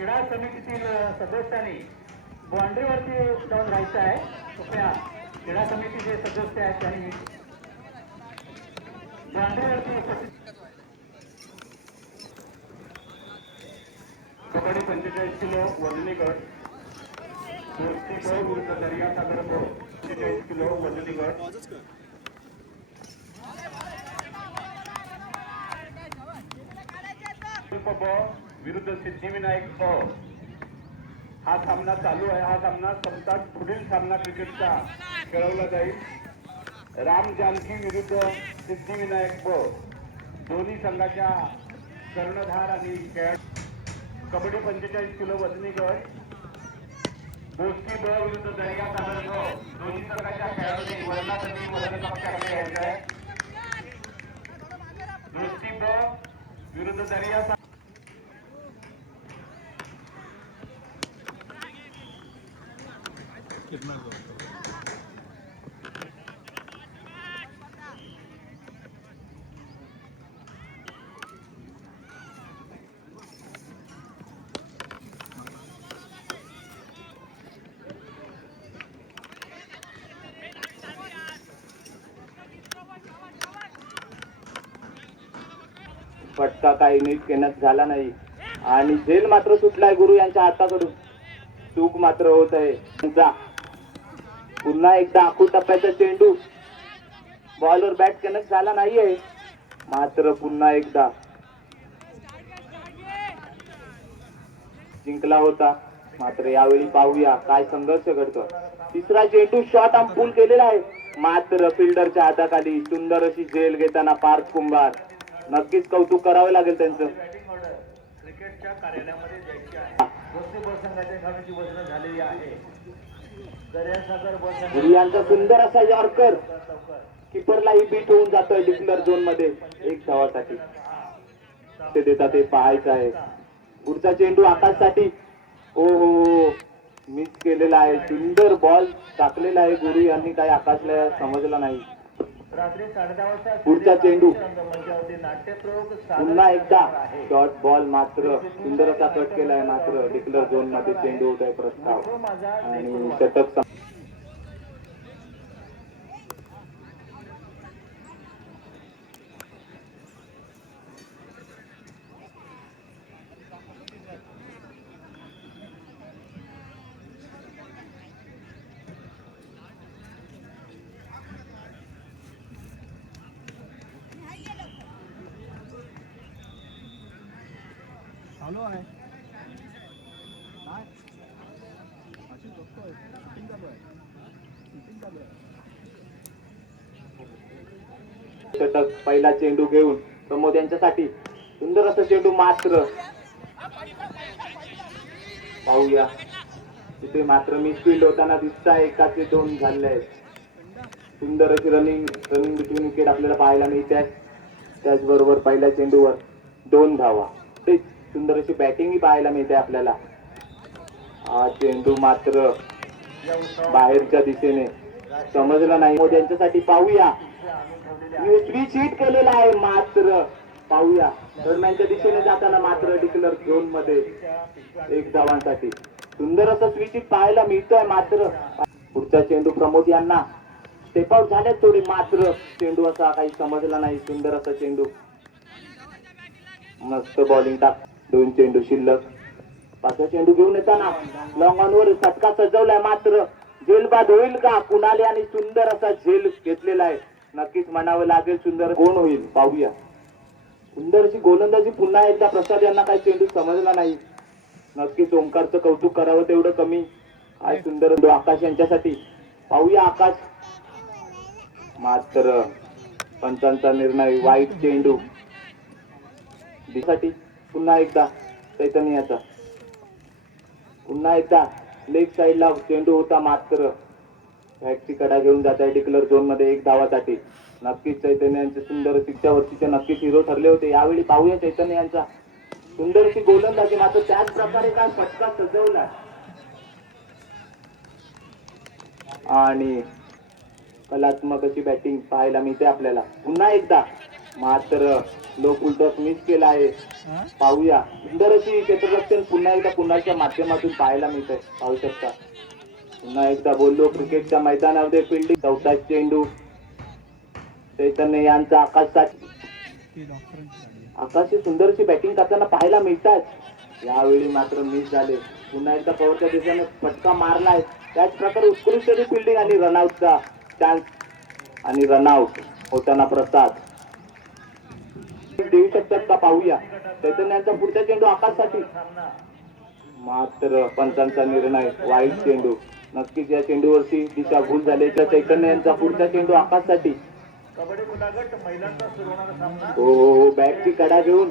क्रीडा समितीतील सदस्यांनी बाउंड्रीवरती जाऊन राहायचं आहे. कृपया क्रीडा समितीचे सदस्य आहेत त्यांनी बाउंड्रीवरती उपस्थित. कबड्डी 45 किलो वजनी गट, कुस्ती ब विरुद्ध दर्यासागर ब 45 किलो वजनी गट, ब विरुद्ध सिद्धिविनायक अ. हा सामना चालू आहे. हा सामना संपताच पुढील सामना क्रिकेटचा खेळवला जाईल. राम जानकी विरुद्ध सिद्धिविनायक ब. दोन्ही संघाच्या कर्णधार आणि खेळाडू. कबड्डी 45 किलो वजनी गट, कुस्ती ब विरुद्ध दर्यासागर ब. दोन्ही संघाच्या खेळाडूंनी वजनासाठी वजन कक्षाकडे यायचं आहे. कुस्ती ब विरुद्ध दर्यासागर. फटका काही नीट केनच झाला नाही आणि झेल मात्र सुटलाय गुरु यांच्या हाताकडून. चूक मात्र होत आहे त्यांचा. पुन्हा एकदा आखू टप्प्याचा चेंडू बॉलवर बॅट कनेक्ट झाला नाहीये, मात्र पुन्हा एकदा जिंकला होता. मात्र यावेळी पाहूया काय संघर्ष घडतो. तिसरा चेंडू शॉट पूल केलेला आहे, मात्र फिल्डरच्या हाताखाली सुंदर अशी झेल घेताना पार्थ कुंभार. नक्कीच कौतुक करावे लागेल त्यांचं. क्रिकेटच्या कार्यालयामध्ये जायची आहे. कुस्ती ब संघाच्या खेळाडूंची वजन झालेली आहे. दर्यासागर ब संघ यांचा सुंदर असा यॉर्कर किपरलाही बीट होऊन जातोय डिक्लेअर झोन मध्ये. एक धावासाठी ते देतात ते पाहायचं आहे. पुढचा चेंडू आकाशसाठी. ओ हो, मिस केलेला आहे. सुंदर बॉल टाकलेला आहे गुरु यांनी, काही आकाशला समजला नाही. रात्री 10:30 वाजता पुढचा चेंडू रंगमंचावरती नाट्यप्रयोग पुन्हा एकदा शॉर्ट बॉल, मात्र सुंदर असा कट केलाय. मात्र डिक्लेअर झोन मध्ये चेंडू होत आहे प्रस्ताव आणि षटक. चालू आहे. षटक पहिला चेंडू घेऊन प्रमोद यांच्यासाठी सुंदर असा चेंडू, मात्र पाहूया तिथे मात्र मिसफील्ड होताना दिसत आहे. एकाचे दोन झाले आहेत. सुंदर अशी रनिंग बिटवीन विकेट आपल्याला पाहायला मिळते. त्याचबरोबर पहिल्या चेंडूवर 2 धावा. तेच सुंदर अशी बॅटिंगही पाहायला मिळते आपल्याला. हा चेंडू मात्र बाहेरच्या दिशेने समजला नाही. यांच्यासाठी पाहूया स्विच हिट केलेला आहे, मात्र पाहूया दरम्यानच्या दिशेने जाताना मात्र डिक्लेअर झोन मध्ये 1 धावांसाठी सुंदर असा स्विच हिट पाहायला मिळतोय. मात्र पुढचा चेंडू प्रमोद यांना स्टेप आउट झाले थोडी, मात्र चेंडू असा काही समजला नाही. सुंदर असा चेंडू, मस्त बॉलिंग टाक. 2 चेंडू शिल्लक. 5वा चेंडू घेऊन येताना लॉंग ऑन वर फटका सजवलाय, मात्र झेल बाद होईल का? कुणाली आणि सुंदर असा झेल घेतलेला आहे. नक्कीच म्हणावं लागेल सुंदर कोण होईल पाहूया. सुंदर अशी गोलंदाजी पुन्हा एकदा. प्रसाद यांना काही चेंडू समजला नाही. नक्कीच ओंकारचं कौतुक करावं तेवढं कमी. काय सुंदर आकाश यांच्यासाठी पाहूया. आकाश, मात्र पंचांचा निर्णय वाईट चेंडू साठी. पुन्हा एकदा चैतन्य याचा पुन्हा एकदा लेग साईडला चेंडू होता, मात्र बॅटची कडा घेऊन जात आहे डिक्लेअर झोन मध्ये 1 धावासाठी. नक्कीच चैतन्य यांचे सुंदर तिच्या वर्षीचे नक्कीच हिरो ठरले होते. यावेळी पाहूया चैतन्य यांचा सुंदर अशी गोलंदाजी, मात्र त्याच प्रकारे काय फटका सजवला आणि कलात्मक अशी बॅटिंग पाहायला मिळते आपल्याला. पुन्हा एकदा मात्र लो फुलटॉस मिस केला आहे. पाहूया सुंदर अशी क्षेत्ररक्षण पुन्हा एकदा पुन्हाच्या माध्यमातून पाहायला मिळत आहे. पाहू शकता पुन्हा एकदा बोललो क्रिकेटच्या मैदानामध्ये फिल्डिंग. चौथा चेंडू चैतन्य यांचा आकाशची सुंदरशी बॅटिंग करताना पाहायला मिळतात. यावेळी मात्र मिस झाले. पुन्हा एकदा पवरच्या दिशेने फटका मारलाय. त्याच प्रकारे उत्कृष्ट फिल्डिंग आणि रनआउटचा चान्स आणि रनआउट होताना प्रसाद देऊ शकतात का पाहूया. चैतन्यांचा पुढचा चेंडू आकाशसाठी मात्र पंचांचा निर्णय वाईट चेंडू. नक्कीच या चेंडूवरती दिशा भूल झाल्याच्या चैतन्य यांचा पुढचा चेंडू आकाशसाठी. हो बॅटची कडा घेऊन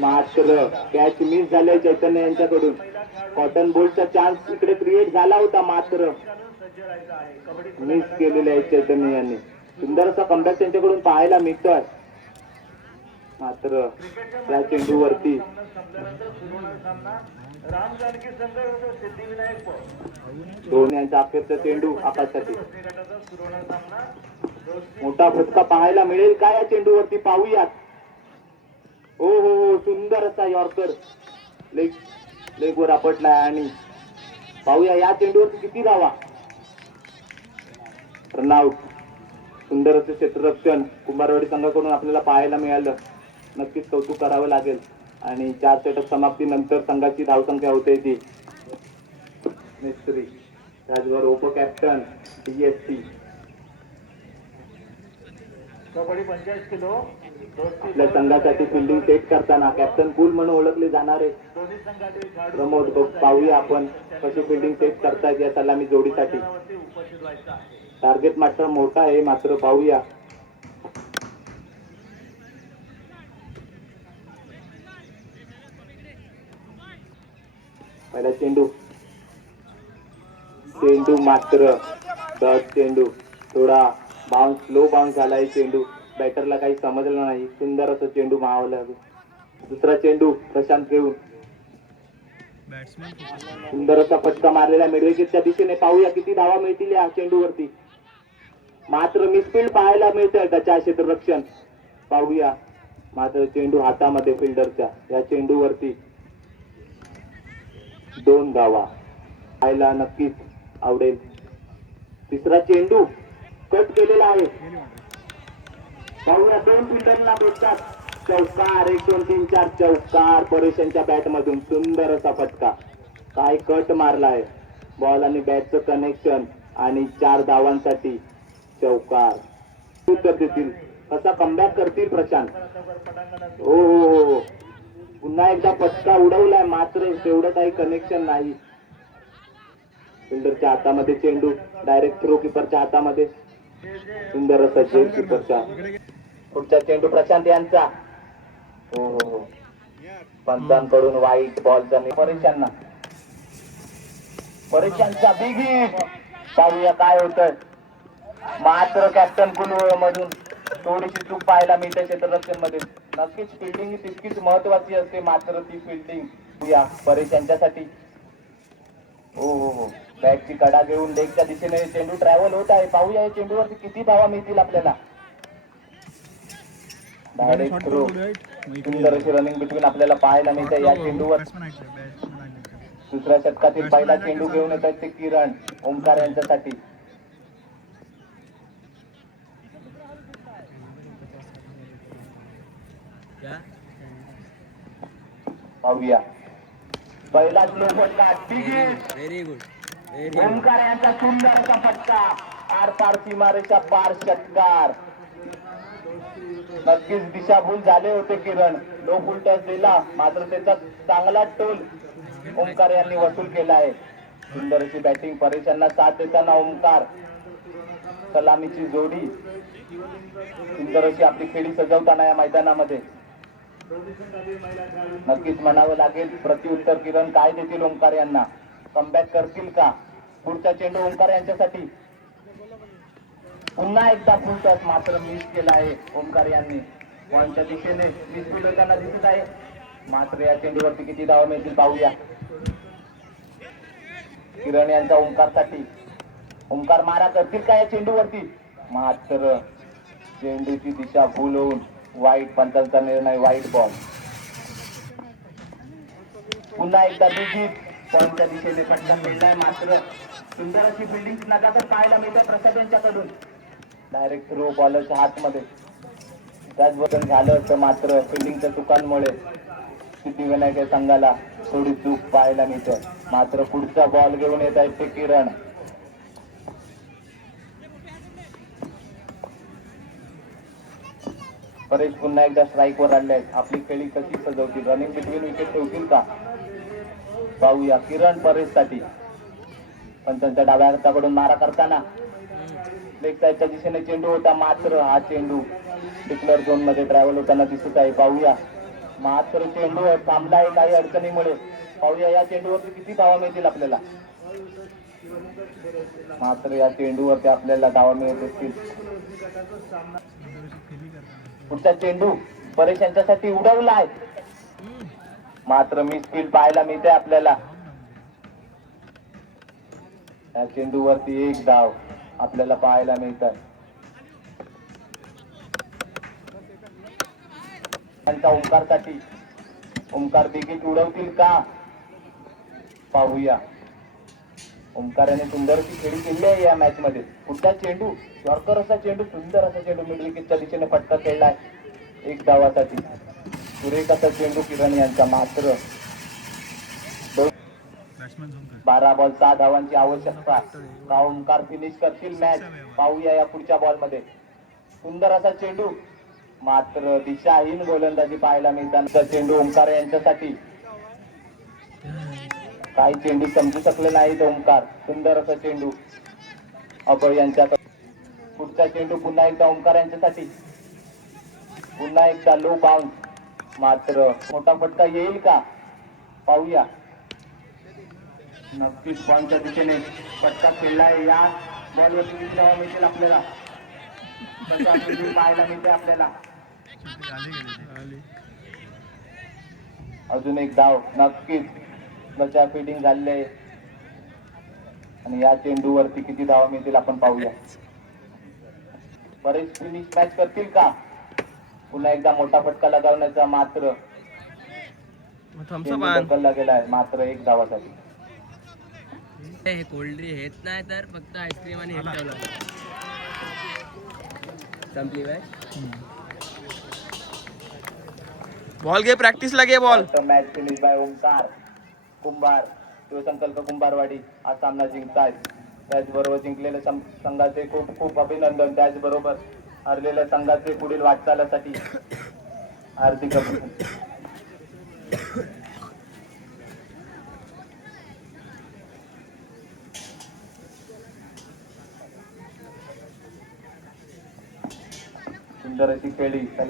मात्र कॅच मिस झाले चैतन्य यांच्याकडून. कॉटन बॉलचा चान्स इकडे क्रिएट झाला होता मात्र मिस केलेले आहे चैतन्य यांनी. सुंदर असा कमबॅक त्यांच्याकडून पाहायला मिळतोय. मात्र त्या चेंडूवरती धोनी यांचा अखेरचा चेंडू आकाशसाठी. मोठा फटका पाहायला मिळेल का या चेंडूवरती पाहूयात. हो सुंदर असा यॉर्कर लेगवर आपटलाय आणि पाहूया या चेंडूवरती किती धावा. रनआउट. सुंदर असे क्षेत्ररक्षण कुंभारवाडी संघाकडून आपल्याला पाहायला मिळालं. नक्कीच कौतुक करावं लागेल. आणि 4 षटक समाप्तीनंतर संघाची धावसंख्या होते ती मिस्त्री. त्याचबरोबर उपकॅप्टन DSP आपल्या संघासाठी फिल्डिंग सेट करताना कॅप्टन कूल म्हणून ओळखले जाणारे प्रमोद. पाहूया आपण कशी फिल्डिंग सेट करतायत या सलामी जोडीसाठी. टार्गेट मात्र मोठा आहे मात्र पाहूया. पहिला चेंडू मात्र चेंडू थोडा बाउन्स स्लो बाउन्स झालाय. चेंडू बॅटरला काही समजलं नाही. सुंदर असं चेंडू मावला. दुसरा चेंडू प्रशांत घेऊन सुंदर असा फटका मारलेला मिडविकेटच्या दिशेने. पाहूया किती धावा मिळतील या चेंडूवरती. मात्र मिसफील्ड पाहायला मिळतंय त्याच्या क्षेत्ररक्षण. पाहूया मात्र चेंडू हातामध्ये फिल्डरच्या. या चेंडूवरती 2 धावा पाहायला नक्कीच आवडेल. तिसरा चेंडू कट केलेला आहे. पाहूया 2 फिल्डरला भेटतात. चौकार 1 2 3 4 चौकार परेशांच्या बॅट मधून. सुंदर असा फटका. काय कट मारलाय. बॉल आणि बॅटचं कनेक्शन आणि 4 धावांसाठी चौकार. उत्तर देतील. कसा कमबॅक करतील प्रशांत. हो पुन्हा एकदा फटका उडवलाय मात्र तेवढं काही कनेक्शन नाही. फिल्डरच्या हातामध्ये चेंडू डायरेक्ट थ्रो कीपरच्या हातामध्ये. सुंदर असा जेल कीपरच्या. पुढचा चेंडू प्रशांत यांचा. हो पंचांकडून वाईट बॉलचा परेशांचा बिग हिट. पाहूया काय होतंय. मात्र कॅप्टन कुल मधून थोडीशी चूक पाहायला मिळते क्षेत्ररक्षण मध्ये. नक्कीच फिल्डिंग ही तितकीच महत्वाची असते मात्र ती फिल्डिंग या परेश यांच्यासाठी. हो बॅटची कडा घेऊन लेगच्या दिशेने चेंडू ट्रॅव्हल होत आहे. पाहूया या चेंडूवरती किती धावा मिळतील आपल्याला. Direct throw. सुंदर अशी रनिंग बिटवीन आपल्याला पाहायला मिळते या चेंडूवर. दुसऱ्या षटकातील पहिला चेंडू घेऊन येत आहेत ते किरण ओमकार यांच्यासाठी. पाहूया पहिला स्लो फटका. Very good. ओमकार यांचा सुंदर असा फटका. आर सीमारेषा पार षटकार. नक्कीच दिशाभूल झाले होते किरण. लो फुल टच दिला मात्र त्याचा चांगला टोल ओमकार यांनी वसूल केला आहे. सुंदर अशी बॅटिंग परेशांना साथ देताना ओमकार. सलामीची जोडी. सुंदर अशी आपली खेळी सजवताना या मैदानामध्ये. नक्कीच म्हणावं लागेल प्रत्युत्तर किरण काय देतील ओमकार यांना. कमबॅक करतील का. पुढचा चेंडू ओमकार यांच्यासाठी. पुन्हा एकदा फुल टॉस मात्र मिस केला आहे ओमकार यांनी. पॉईंटच्या दिशेने मिस फील्ड होताना दिसत आहे. मात्र या चेंडूवरती किती धावा मिळतील पाहूया. किरण यांचा ओमकार साठी. ओमकार मारा करतील का या चेंडूवरती. मात्र चेंडूची दिशा भूल होऊन वाईट, पंचांचा निर्णय वाईट बॉल. पुन्हा एकदा बिजीत पॉईंटच्या दिशेने फटका खेळलाय, मात्र सुंदर अशी फिल्डिंग नजाकत पाहायला मिळते प्रसाद यांच्याकडून. Direct throw बॉलरच्या हातमध्ये. त्याचबद्दल झालं असतं, मात्र फिल्डिंगच्या चुकांमुळे सिद्धिविनायक या संघाला थोडी चूक पाहायला मिळते. मात्र पुढचा बॉल घेऊन येत आहेत ते किरण. परेश पुन्हा एकदा स्ट्राईक वर आणले आहेत. आपली खेळी कशी सजवतील, रनिंग बिटवीन विकेट ठेवतील का पाहूया. किरण परेश साठी पण त्यांच्या डाव्या हाताकडून मारा करताना लेग साईडच्या दिशेने चेंडू होता, मात्र हा चेंडू डिक्लेअर झोन मध्ये ट्रॅव्हल होताना दिसत आहे. पाहूया, मात्र चेंडू थांबला आहे काही अडचणीमुळे. पाहूया या चेंडूवरती किती धावा मिळतील आपल्याला. मात्र या चेंडूवरती आपल्याला धावा मिळत असतील. पुढचा चेंडू परेश यांच्यासाठी उडवला आहे, मात्र मिस फील्ड पाहायला मिळते आपल्याला. या चेंडूवरती एक धाव आपल्याला पाहायला मिळतात. त्यांचा ओंकारसाठी ओंकार बिगिट उडवतील का पाहूया. ओंकाराने सुंदर अशी खेळी केली आहे या मॅच मध्ये. पुढचा चेंडू यॉर्कर असा चेंडू, सुंदर असा चेंडू मिड विकेटच्या दिशेने फटका खेळलाय एक धावासाठी. सुरेख असा चेंडू किरण यांचा, मात्र 12 बॉल 6 धावांची आवश्यकता. का ओंकार फिनिश करतील मॅच पाहूया या पुढच्या बॉल मध्ये. सुंदर असा चेंडू, मात्र दिशाहीन गोलंदाजी पाहायला मिळताना चेंडू ओंकार यांच्यासाठी. काही चेंडू समजू शकले नाहीत ओंकार. सुंदर असा चेंडू अभय यांच्याकडे. पुढचा चेंडू पुन्हा एकदा ओंकार यांच्यासाठी. पुन्हा एकदा लो बाउन्स, मात्र मोठा फटका येईल का पाहूया. नक्कीच पॉईंटच्या दिशेने फटका खेळलाय. या बॉलवरती किती धावा मिळतील आपल्याला पाहायला मिळते आपल्याला. अजून एक धाव नक्कीच. बचा फिल्डिंग झालेली आहे आणि या चेंडूवरती किती धावा मिळतील आपण पाहूया. बरेच फिनिश मॅच करतील का. पुन्हा एकदा मोठा फटका लगावण्याचा, मात्र ढकलला गेलाय, मात्र एक धावासाठी. हे कोल्ड ड्रिंक हेच नाही तर फक्त आईस्क्रीम आणि हेच ठेवलं. संपली मॅच. बॉल घे, प्रॅक्टिस लागे ball. Match finish by Omkar Kumbhar. Shivsankalp Kumbharwadi हा सामना जिंकतायत. त्याचबरोबर जिंकलेल्या संघाचे खूप खूप अभिनंदन. त्याचबरोबर हरलेल्या संघाचे पुढील वाटचालीसाठी हार्दिक अभिनंदन. सुंदर अशी खेळी.